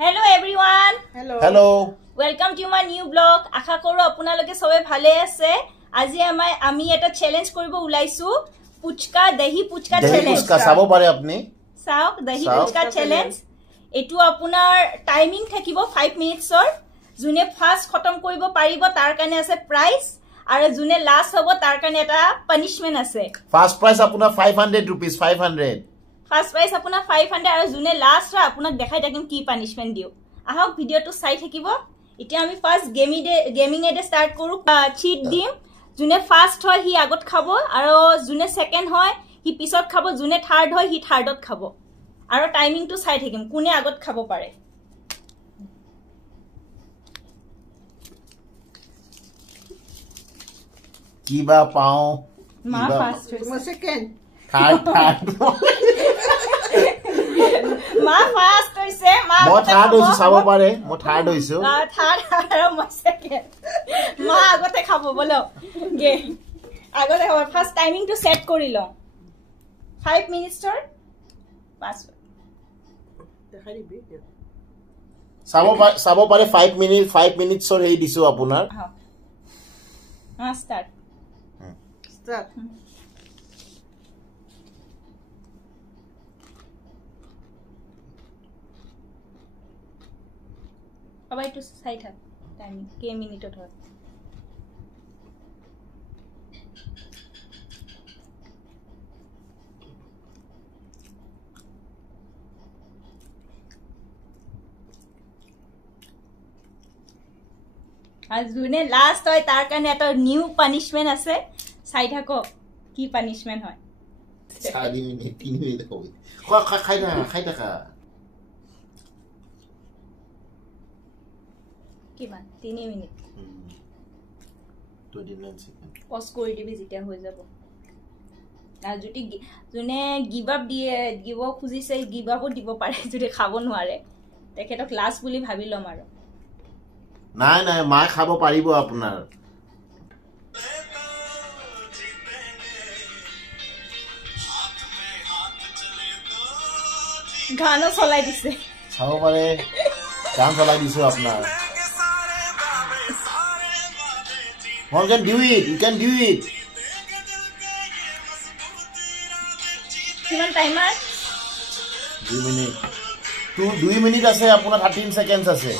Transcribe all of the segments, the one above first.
Hello everyone. Hello. Welcome to my new blog. Akha koru apunaloke sobe bhale ase. Aji ami eta challenge koribo ulaisu. Puchka dahi puchka challenge. Dahi puchka sabo pare apni. Saok dahi puchka challenge. Etu apunar timing thakibo 5 minutes or. June first khatam koribo paribo tar kane ase prize. Are june last hobo tar kane eta punishment ase. First prize apuna 500 rupees 500. First prize apuna 500 aru june last ra apunak dekhai takim ki punishment diu. Ahok video to sai thakibo. Iti ami first gaming ede start koru cheat dim. June first hoy hi agot khabo aru june second hoy hi pisot khabo june third hoy hi third ot khabo. Aru timing to sai thakim kune agot khabo pare. Kiba pao. Ma first Ma second. Third. Ma first hoise ma mo third hoisu sabo pare mo third hoisu third aru mo second ma agote khabo bolo ge agote khabo first timing to set korilo 5 minutes or password dekhai dibi sabo pare 5 minutes or hei disu apunar ha start Abai to side have timing k minute or as june last hoy tar kane eta new punishment ase side hako ki punishment hoy 4 minute 3 minute hoy khai taka কিমান 3 minute 29 second pause কৰি দিবি যেতিয়া হৈ যাব না যদি জুনে give up খুজিছে গিভ আপো দিব পাৰে যদি খাব নোৱাৰে তেখেতক ক্লাস বুলি ভাবি লম আৰু নাই মা খাব পাৰিব আপোনাৰ গানো চলাই দিছে খাব পাৰে গান চলাই দিছো আপোনাৰ You can do it. কিমান টাইমাৰ 2 মিনিট 2 মিনিট আছে আপোনাৰ 13 সেকেন্ডস আছে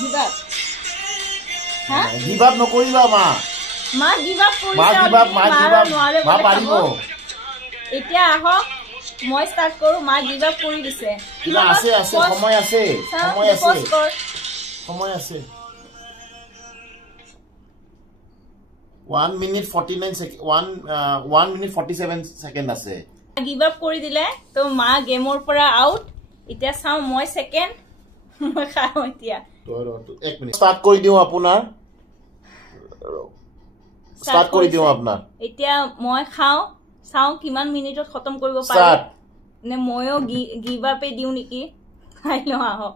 গিভ আপ হা গিভ আপ নকৰিবা মা গিভ আপ কৰিছে মা পাৰিব এতিয়া আহক মই স্টাৰ্ট কৰো মা গিভ আপ কৰি দিছে কিবা আছে সময় আছে 1 minute 49 second 1 minute 47 second আছে গিভ আপ কৰি দিলে তো মা গেমৰ পৰা আউট এতিয়া চাও মই সেকেন্ড মই খাও এতিয়া 1 মিনিট স্টার্ট কৰি দিও আপোনাৰ এতিয়া মই খাও চাও কিমান মিনিটত খতম কৰিব পাৰো নে ময়ো গিভ আপে দিও নেকি খাই ল আহো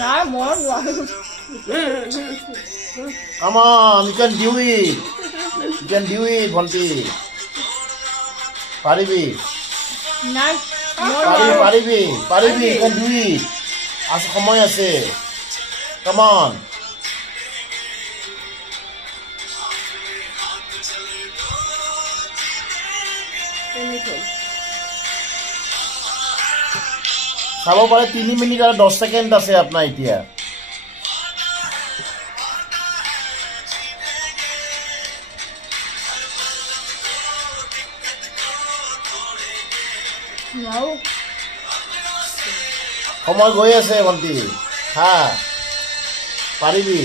Nah, more. Come on, you can do it. You can do it, Bhanti. Paribi. Nah. পাৰিবি পাৰিবি can do it আছে সময় আছে come on চাব পাৰে 3 মিনিট আৰু 10 সেকেন্ড আছে আপোনাৰ এতিয়া সময় গৈ আছে বন্তি হা পাৰিবি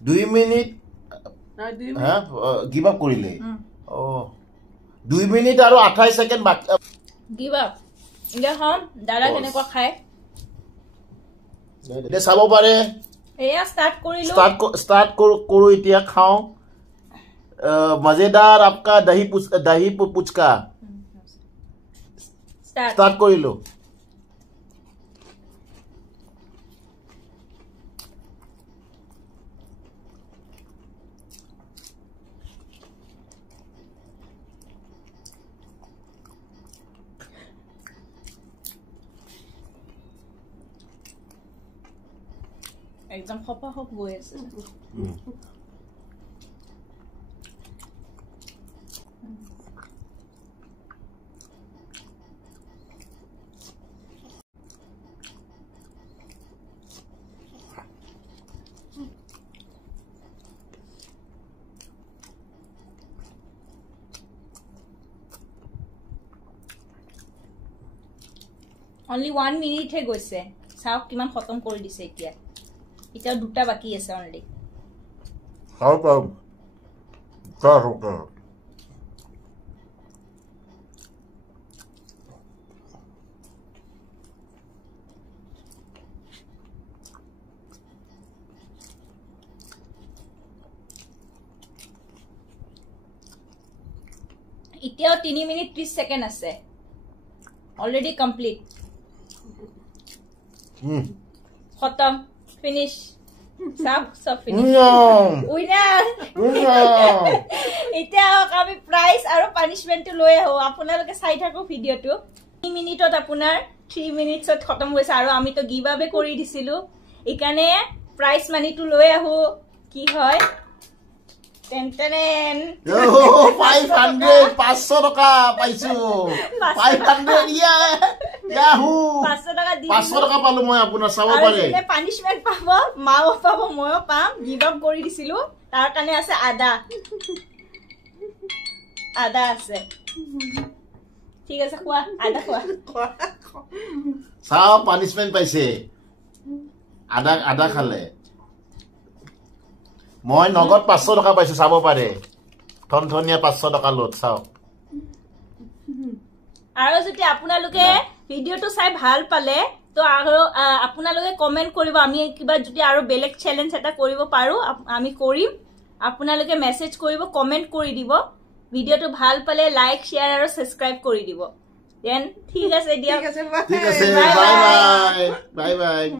দুই মিনিট গিভ আপ কৰিলে 2 মিনিট আৰু 28 সেকেন্ড গিভ আপ ইয়া হম দাদা কেনেকুৱা খায় দে চাব পাৰে এয়া স্টার্ট करो इतिया खाओ मजेदार आपका दही पुचका स्टार्ट करिलो একদম খপা খপ গৈ আছে only 1 minute হে গৈছে চাওক কিমান খতম কৰি দিছে এতিয়া এটা দুটা বাকি আছে only খাও খাও খাও খাও এতিয়াও 3 মিনিট 30 সেকেন্ড আছে অলরেডি কমপ্লিট খতম ফিনিশ সব ফিনিশ উইনার এটা আমি প্রাইস আৰু পানিশমেন্ট লৈ আহো আপোনালোকে চাই থাকো ভিডিওটো 3 মিনিটত আপোনাৰ 3 মিনিটছত খতম হৈছে আৰু আমি তো গিভ আৱে কৰি দিছিলো এখানে প্রাইস মানিটো লৈ আহো কি হয় টেনটেন 500 500 টাকা পাইছো 500 ইয়াহু 500 টাকা দি 500 টাকা পালো মই আপোনাৰ চাব পাৰে আৰু পানিশমেন্ট পাব মাও পাব ময়ো পাম গিভ আপ কৰি দিছিলো তাৰ কাৰণে আছে আদা আছে ঠিক আছে খোৱা আদা খোৱা চাও পানিশমেন্ট পাইছে আদা খালে মই নগদ 500 টাকা পাইছো চাব পাৰে ধনধনিয়া 500 টাকা লোট চাও আৰু যদি আপোনালোকে ভিডিওটো চাই ভাল পালে তো আৰু আপোনালোকে কমেন্ট কৰিব আমি কিবা যদি আৰু বেলেগ চ্যালেঞ্জ এটা কৰিব পাৰো আমি কৰিম আপোনালোকে মেসেজ কৰিব কমেন্ট কৰি দিব ভিডিওটো ভাল পালে লাইক শেয়াৰ আৰু সাবস্ক্ৰাইব কৰি দিব দেন ঠিক আছে দিয়া ঠিক আছে বাই বাই